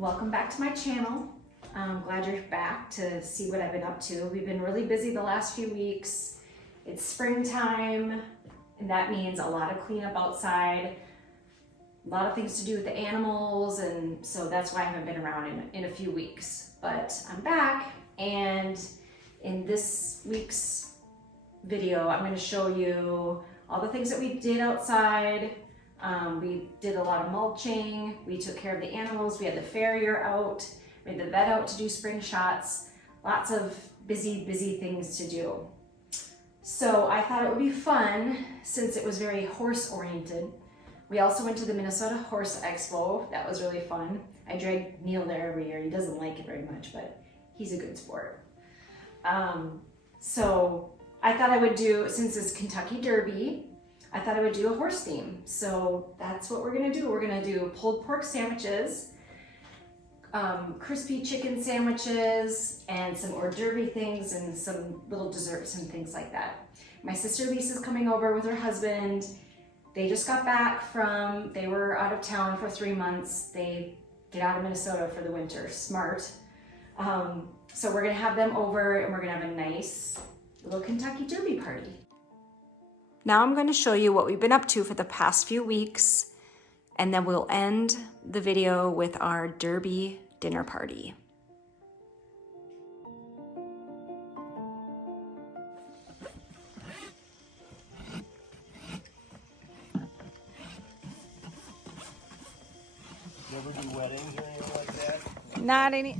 Welcome back to my channel. I'm glad you're back to see what I've been up to. We've been really busy the last few weeks. It's springtime, and that means a lot of cleanup outside, a lot of things to do with the animals, and so that's why I haven't been around in a few weeks. But I'm back, and in this week's video, I'm going to show you all the things that we did outside. We did a lot of mulching, we took care of the animals, we had the farrier out, we had the vet out to do spring shots, lots of busy things to do. So I thought it would be fun since it was very horse oriented. We also went to the Minnesota Horse Expo. That was really fun. I drag Neil there every year. He doesn't like it very much, but he's a good sport. So I thought I would do, since it's Kentucky Derby, I thought I would do a horse theme. So that's what we're gonna do. We're gonna do pulled pork sandwiches, crispy chicken sandwiches, and some hors d'oeuvre things and some little desserts and things like that. My sister Lisa's coming over with her husband. They just got back they were out of town for 3 months. They get out of Minnesota for the winter, smart. So we're gonna have them over and we're gonna have a nice little Kentucky Derby party. Now I'm going to show you what we've been up to for the past few weeks, and then we'll end the video with our Derby dinner party. You ever do weddings or anything like that? Not any.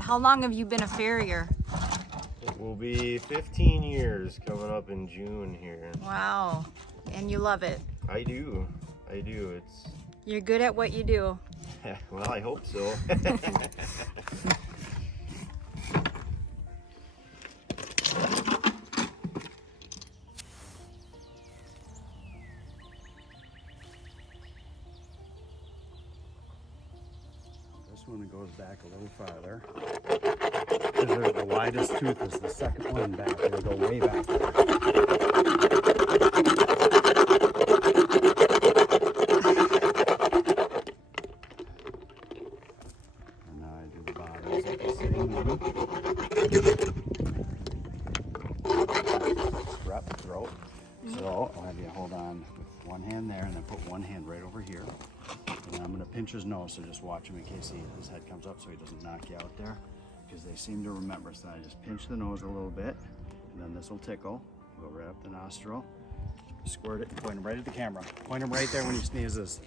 How long have you been a farrier? It will be 15 years coming up in June here. Wow. And you love it. I do. You're good at what you do. Well, I hope so. This one goes back a little farther. The widest tooth is the second one back. It'll go way back there. And now I do the bottoms of the same one. Strep throat. So I'll have you hold on with one hand there and then put one hand right over here. And then I'm going to pinch his nose, so just watch him in case his head comes up so he doesn't knock you out there. Because they seem to remember. So I just pinch the nose a little bit, and then this will tickle. Go right up the nostril, squirt it, and point him right at the camera. Point him right there when he sneezes.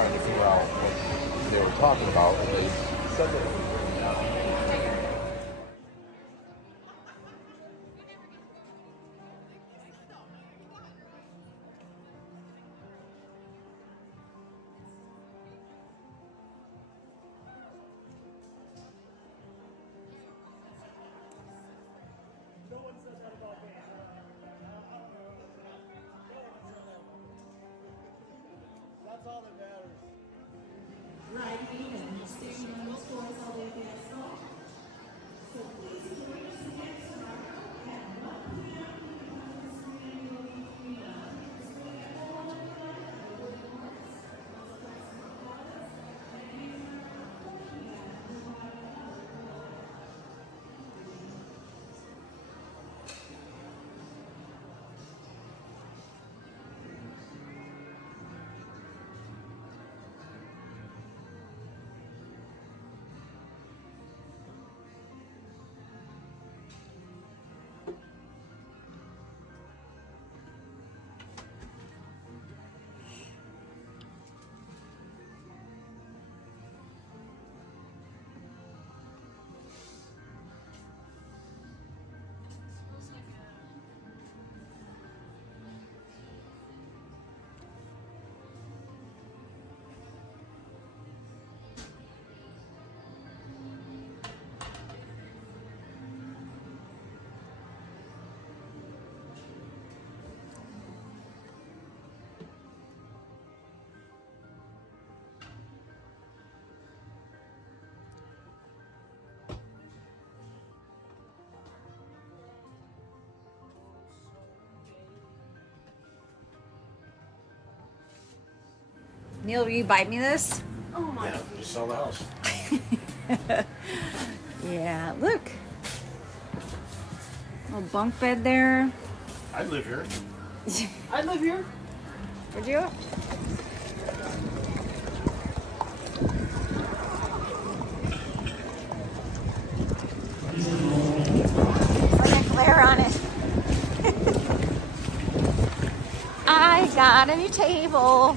trying to figure out what they were talking about, and they said that. Neil, will you buy me this? Oh my. Yeah, just sell the house. Yeah, look. Little bunk bed there. I'd live here. I live here. Would you? Bring a glare on it. I got a new table.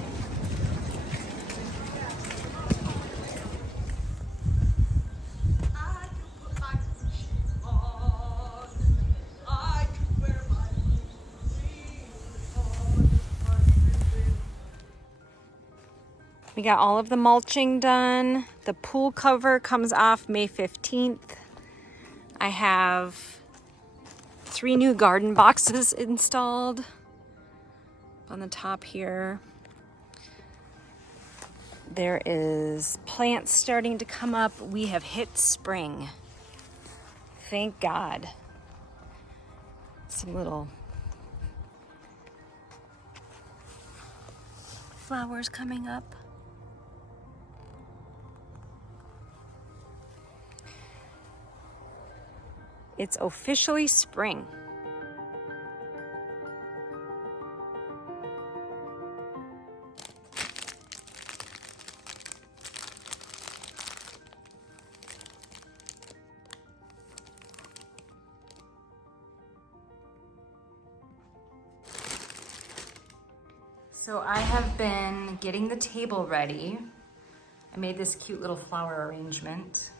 We got all of the mulching done. The pool cover comes off May 15th. I have 3 new garden boxes installed on the top here. There is plants starting to come up. We have hit spring. Thank God. Some little flowers coming up. It's officially spring. So I have been getting the table ready. I made this cute little flower arrangement.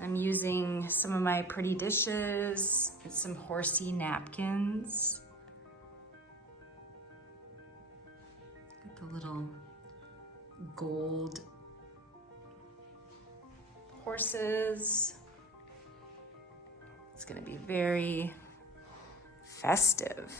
I'm using some of my pretty dishes and some horsey napkins. Got the little gold horses. It's gonna be very festive.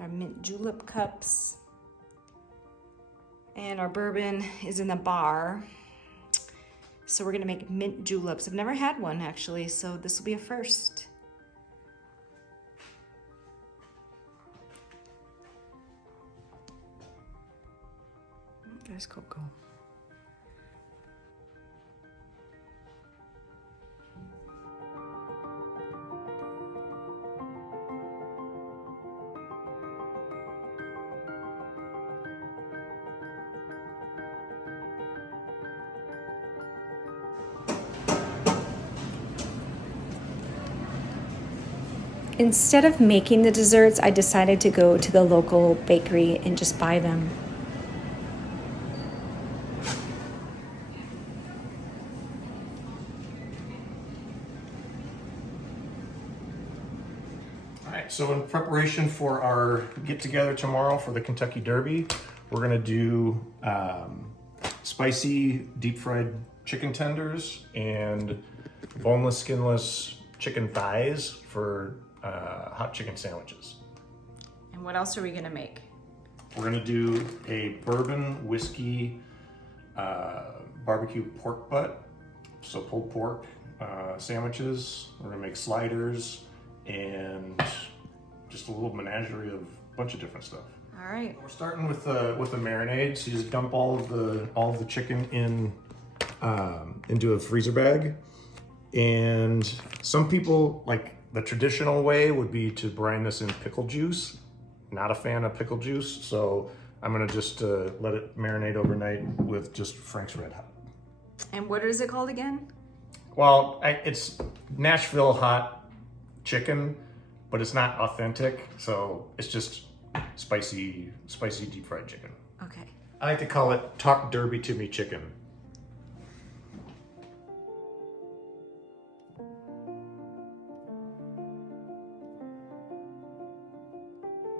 Our mint julep cups. And our bourbon is in the bar. So we're gonna make mint juleps. I've never had one actually, so this will be a first. There's Coco. Instead of making the desserts, I decided to go to the local bakery and just buy them. All right, so in preparation for our get-together tomorrow for the Kentucky Derby, we're gonna do spicy deep-fried chicken tenders and boneless, skinless chicken thighs for hot chicken sandwiches. And what else are we gonna make? We're gonna do a bourbon whiskey barbecue pork butt, so pulled pork sandwiches. We're gonna make sliders and just a little menagerie of a bunch of different stuff. All right. We're starting with the marinade. So you just dump all of the chicken in into a freezer bag, and some people, like the traditional way would be to brine this in pickle juice. Not a fan of pickle juice, so I'm gonna just let it marinate overnight with just Frank's Red Hot. And what is it called again? Well, it's Nashville Hot chicken, but it's not authentic, so it's just spicy deep fried chicken. Okay. I like to call it Talk Derby to Me chicken.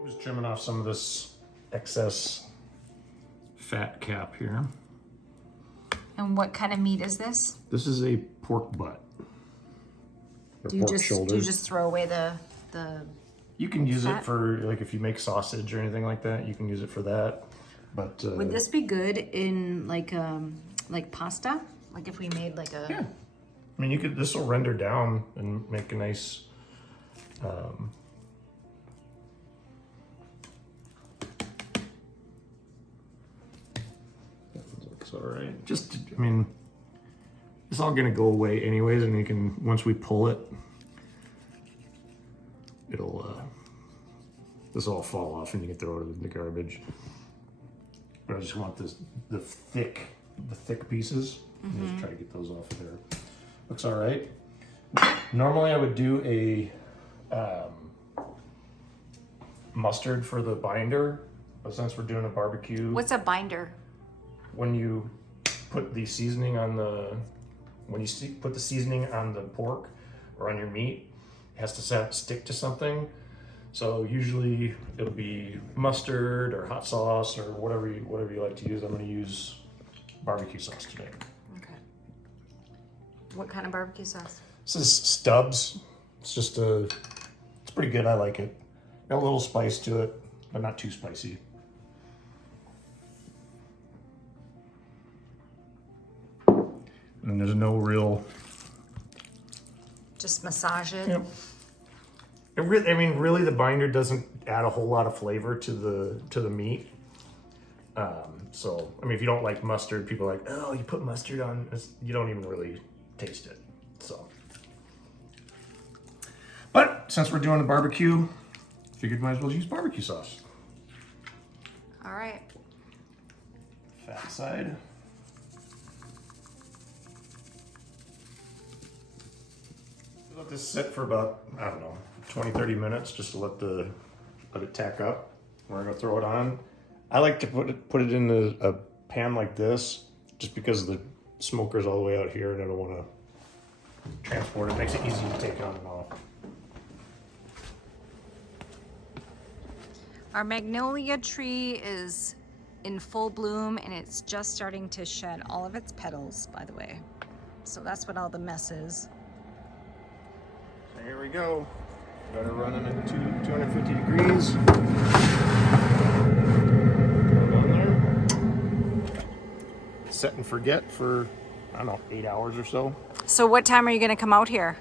I'm just trimming off some of this excess fat cap here. And what kind of meat is this? This is a pork butt. Or Do you pork just shoulders. throw away the You can use fat? it for, like, if you make sausage or anything like that, you can use it for that. But Would this be good in like pasta? Like if we made like a yeah. I mean, this will render down and make a nice that looks all right. Just, I mean, it's all gonna go away anyways, and you can, once we pull it, it'll this will all fall off and you can throw it in the garbage. But I just want the thick pieces. And just try to get those off of there. Looks all right. Normally I would do a mustard for the binder, but since we're doing a barbecue, What's a binder? when you put the seasoning on put the seasoning on the pork or on your meat, it has to stick to something. So usually it'll be mustard or hot sauce or whatever you like to use. I'm going to use barbecue sauce today. Okay. What kind of barbecue sauce? This is Stubbs. It's pretty good. I like it. Got a little spice to it, but not too spicy. And there's no real. Just massage it. Yep. Really, the binder doesn't add a whole lot of flavor to the meat. So, I mean, if you don't like mustard, people are like, oh, you put mustard on. You don't even really taste it. So, but since we're doing a barbecue, figured might as well use barbecue sauce. All right. Fat side. Let this sit for about, I don't know, 20-30 minutes just to let it tack up. We're gonna throw it on. I like to put it in a pan like this just because the smoker's all the way out here and I don't want to transport it. Makes it easy to take on and off. Our magnolia tree is in full bloom and it's just starting to shed all of its petals, by the way. So that's what all the mess is. So here we go. Got it running at 250 degrees. On there. Set and forget for, I don't know, 8 hours or so. So what time are you gonna come out here?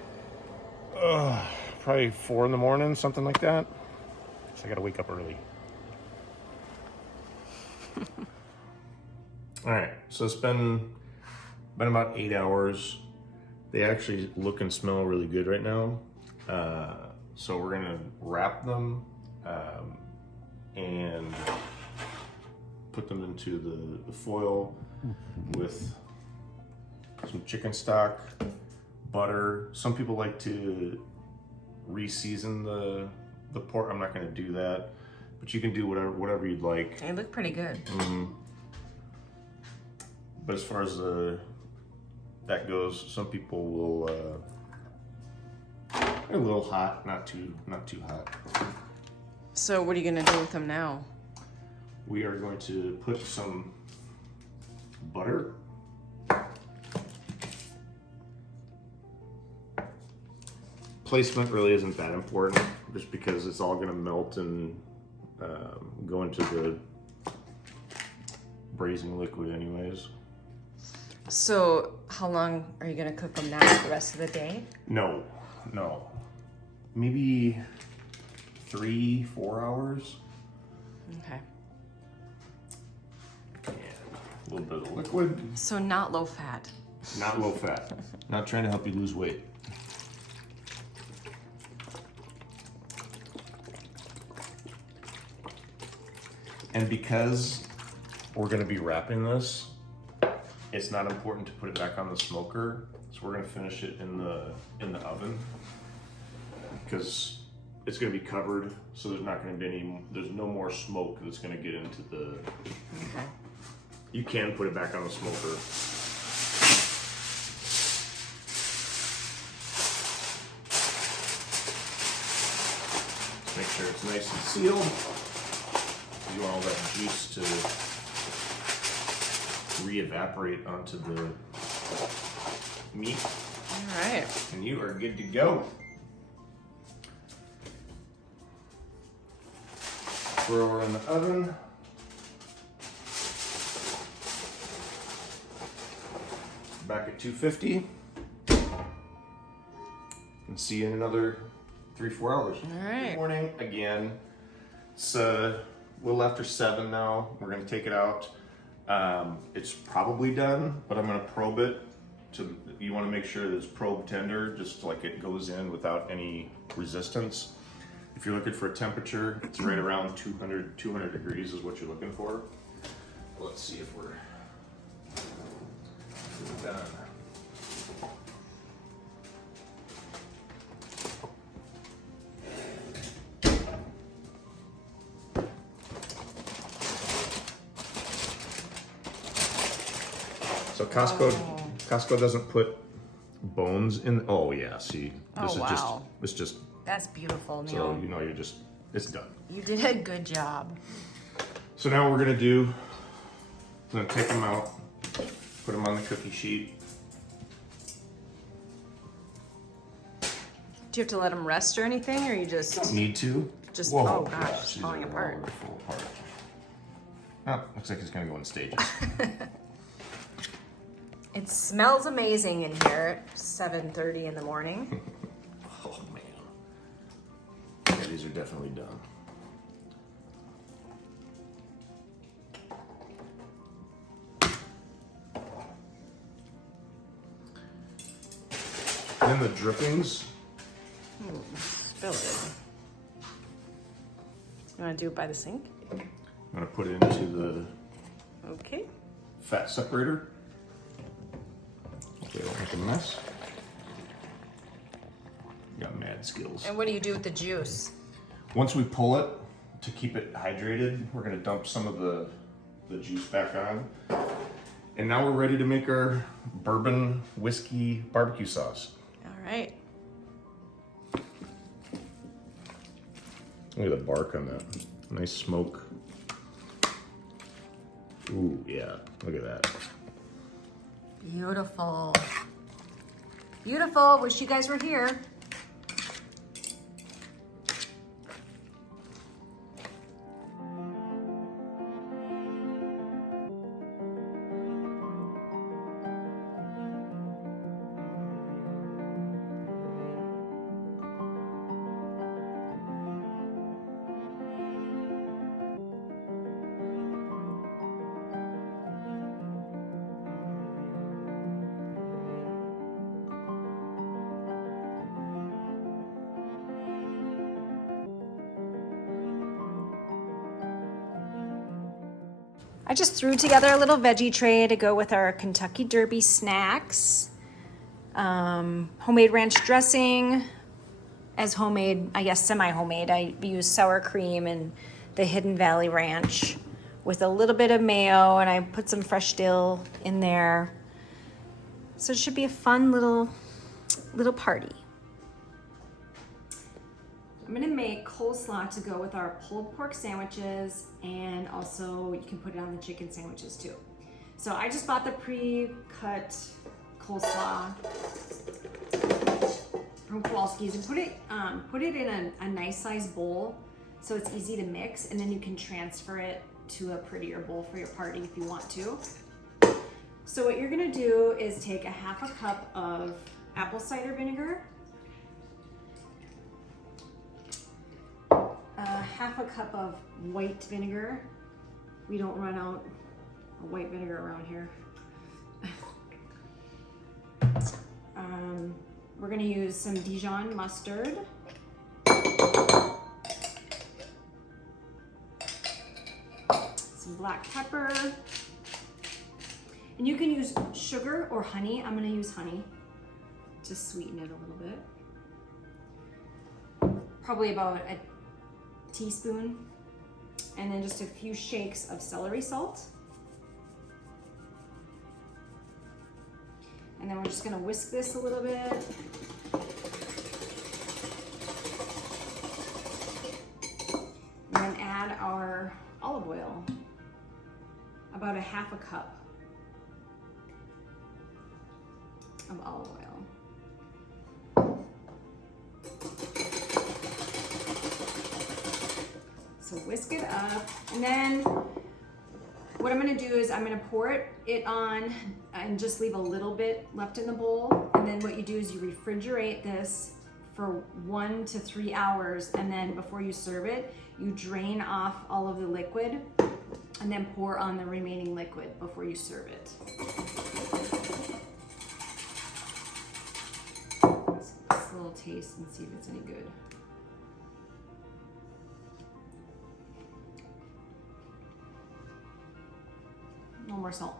Probably 4 in the morning, something like that. So I gotta wake up early. All right, so it's been about 8 hours. They actually look and smell really good right now. So we're gonna wrap them and put them into the foil with some chicken stock, butter. Some people like to re-season the pork. I'm not gonna do that, but you can do whatever you'd like. They look pretty good. But as far as that goes, some people will a little hot, not too hot. So what are you gonna do with them now? We are going to put some butter. Placement really isn't that important, just because it's all gonna melt and go into the braising liquid anyways. So how long are you gonna cook them now? The rest of the day? No. Maybe 3-4 hours. Okay. And a little bit of liquid. So not low fat. Not low fat. Not trying to help you lose weight. And because we're going to be wrapping this, it's not important to put it back on the smoker. So we're going to finish it in the oven, because it's going to be covered, so there's not going to be there's no more smoke that's going to get into the. Okay. You can put it back on the smoker. Make sure it's nice and sealed. You want all that juice to re-evaporate onto the meat. All right. And you are good to go. Throw her in the oven. Back at 250. And see you in another 3-4 hours. All right. Good morning again. It's a little after 7 now. We're gonna take it out. It's probably done, but I'm gonna probe it. You want to make sure that it's probe tender, just like it goes in without any resistance. If you're looking for a temperature, it's right around 200 degrees is what you're looking for. Let's see if we're done. So Costco doesn't put bones in. Oh yeah, see, this Oh, is wow. just That's beautiful, Neil. so you know it's done. You did a good job. So now what we're gonna do, I'm gonna take them out, put them on the cookie sheet. Do you have to let them rest or anything, or you just? Need to. Just- Whoa, oh, gosh, yeah, it's these falling are apart. all fall apart. Oh, looks like it's gonna go in stages. It smells amazing in here at 7:30 in the morning. Oh man. Yeah, these are definitely done. Then the drippings. Spill it. You want to do it by the sink? I'm gonna put it into the Okay. fat separator. Okay, don't make a mess. Got mad skills. And what do you do with the juice? Once we pull it, to keep it hydrated, we're gonna dump some of the juice back on. And now we're ready to make our bourbon whiskey barbecue sauce. All right. Look at the bark on that. Nice smoke. Ooh, yeah, look at that. Beautiful. Beautiful. Wish you guys were here. I just threw together a little veggie tray to go with our Kentucky Derby snacks. Homemade ranch dressing, as homemade, I guess semi-homemade. I use sour cream and the Hidden Valley Ranch with a little bit of mayo, and I put some fresh dill in there. So it should be a fun little party. I'm gonna make coleslaw to go with our pulled pork sandwiches, and also you can put it on the chicken sandwiches too. So I just bought the pre-cut coleslaw from Kowalski's and put it in a nice sized bowl so it's easy to mix, and then you can transfer it to a prettier bowl for your party if you want to. So what you're gonna do is take a half a cup of apple cider vinegar, half a cup of white vinegar. We don't run out of white vinegar around here. We're gonna use some Dijon mustard. Some black pepper. And you can use sugar or honey. I'm gonna use honey to sweeten it a little bit. Probably about a teaspoon. And then just a few shakes of celery salt. And then we're just gonna whisk this a little bit. And then add our olive oil, about a half a cup of olive oil. So whisk it up, and then what I'm gonna do is I'm gonna pour it on and just leave a little bit left in the bowl. And then what you do is you refrigerate this for 1 to 3 hours, and then before you serve it, you drain off all of the liquid and then pour on the remaining liquid before you serve it. Let's give this a little taste and see if it's any good. No more salt.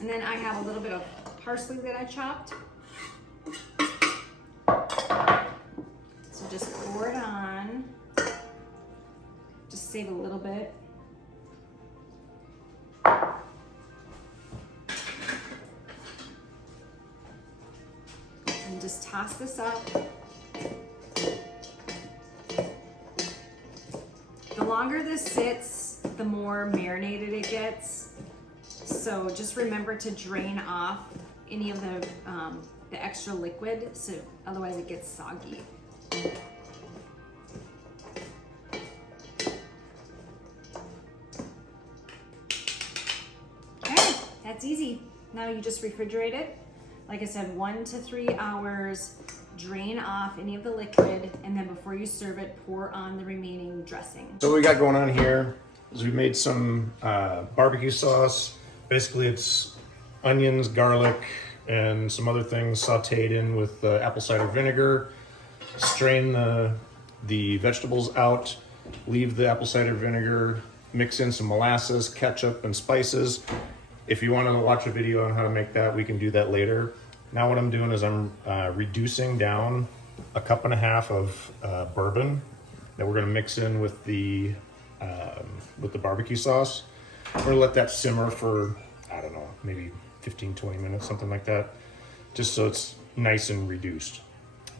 And then I have a little bit of parsley that I chopped. So just pour it on. Just save a little bit. And just toss this up. The longer this sits, the more marinated it gets. So just remember to drain off any of the extra liquid, so otherwise it gets soggy. Okay, that's easy. Now you just refrigerate it. Like I said, 1 to 3 hours. Drain off any of the liquid, and then before you serve it, pour on the remaining dressing. So what we got going on here is we made some barbecue sauce. Basically it's onions, garlic, and some other things sauteed in with apple cider vinegar. Strain the vegetables out, leave the apple cider vinegar, mix in some molasses, ketchup, and spices. If you want to watch a video on how to make that, we can do that later. Now what I'm doing is I'm reducing down a cup and a half of bourbon that we're gonna mix in with the barbecue sauce. We're gonna let that simmer for, I don't know, maybe 15, 20 minutes, something like that, just so it's nice and reduced.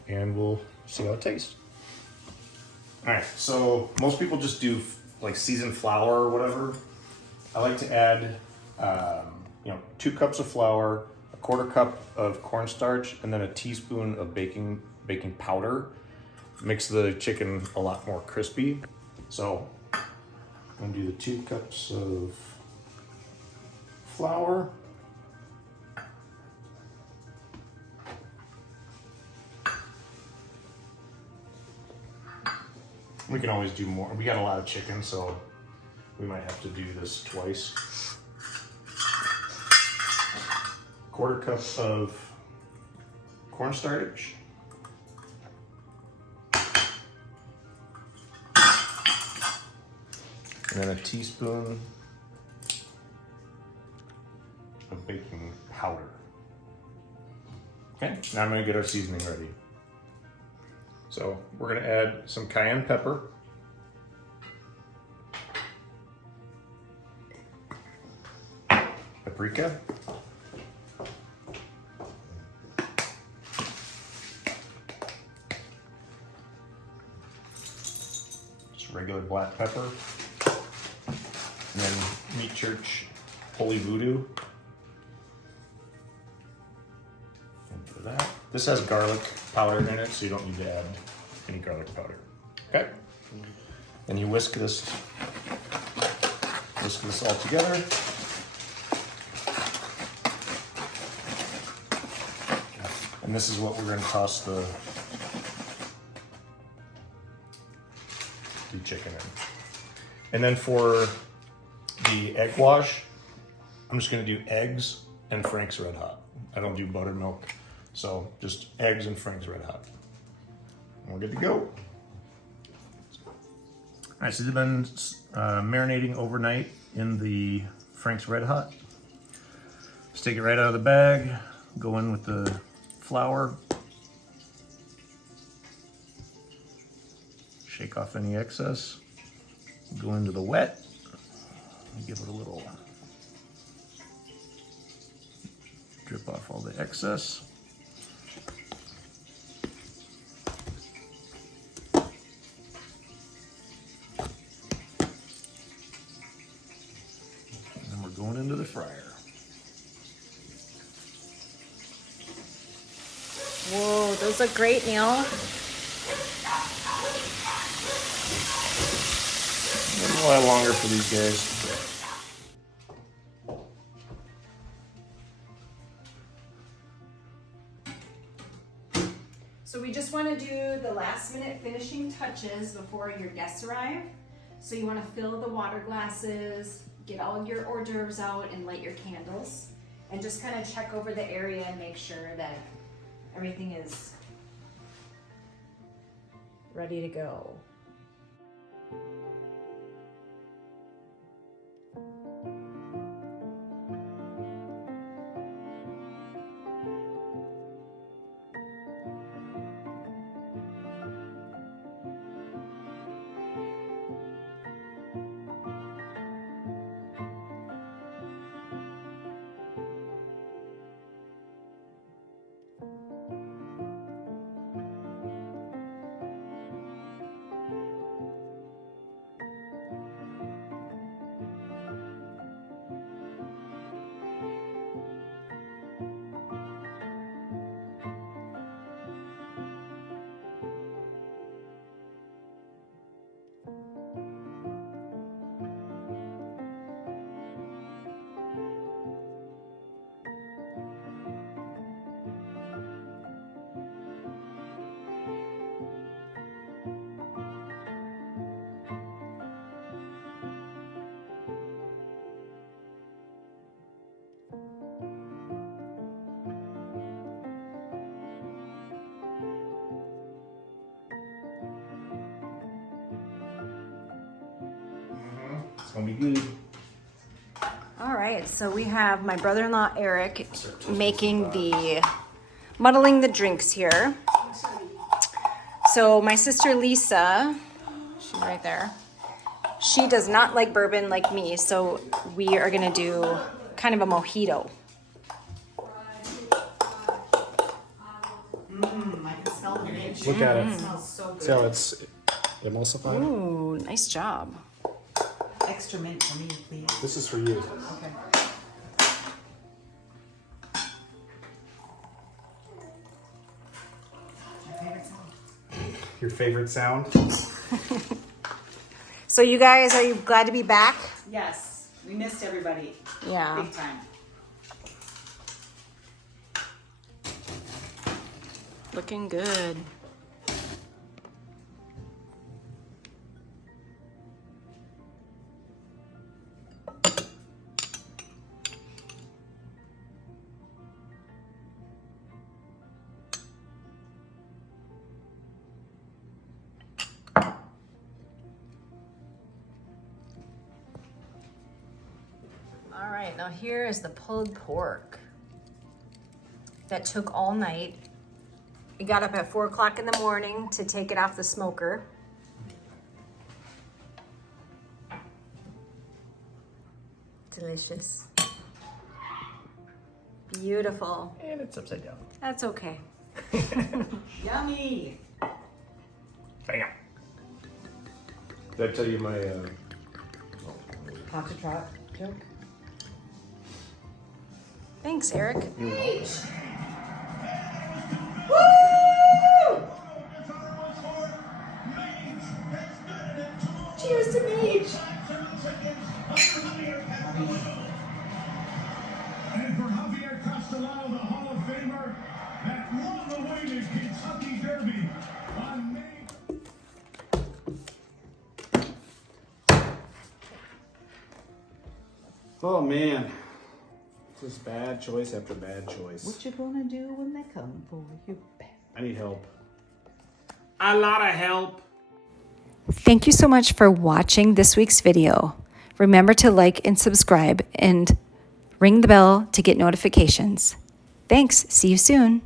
And we'll see how it tastes. All right, so most people just do like seasoned flour or whatever. I like to add, 2 cups of flour, 1/4 cup of cornstarch, and then a teaspoon of baking powder. Makes the chicken a lot more crispy. So I'm gonna do the 2 cups of flour. We can always do more. We got a lot of chicken, so we might have to do this twice. 1/4 cup of cornstarch. And then a teaspoon of baking powder. Okay, now I'm gonna get our seasoning ready. So we're gonna add some cayenne pepper. Paprika. Just regular black pepper. And then Meat Church Holy Voodoo. For that. This has garlic powder in it, so you don't need to add any garlic powder. Okay. Then you whisk this all together. And this is what we're going to toss the chicken in. And then for the egg wash, I'm just going to do eggs and Frank's Red Hot. I don't do buttermilk, so just eggs and Frank's Red Hot. And we're good to go. All right, so they've been marinating overnight in the Frank's Red Hot. Just take it right out of the bag, go in with the flour, shake off any excess, go into the wet, give it a little drip off all the excess. And then we're going into the fryer. Whoa, those look great, Neil. A while longer for these guys. So we just want to do the last minute finishing touches before your guests arrive. So you want to fill the water glasses, get all your hors d'oeuvres out and light your candles, and just kind of check over the area and make sure that everything is ready to go. It's gonna be good. All right, so we have my brother-in-law Eric muddling the drinks here. So my sister Lisa, she's right there. She does not like bourbon like me, so we are gonna do kind of a mojito. Look at it. See how it's emulsified? Ooh, nice job. Extra mint for me, please. This is for you. Okay. Your favorite sound? So you guys, are you glad to be back? Yes, we missed everybody. Yeah. Big time. Looking good. All right, right, now here is the pulled pork. That took all night. We got up at 4 o'clock in the morning to take it off the smoker. Delicious. Beautiful. And it's upside down. That's okay. Yummy. Bam. Did I tell you my Pocket trot joke. Thanks, Eric. Cheers to Meach. And for Javier Castellano, the Hall of Famer, that long-awaited Kentucky Derby on May. Oh man, this is bad choice after bad choice. What you gonna do when they come for you? I need help. A lot of help. Thank you so much for watching this week's video. Remember to like and subscribe and ring the bell to get notifications. Thanks. See you soon.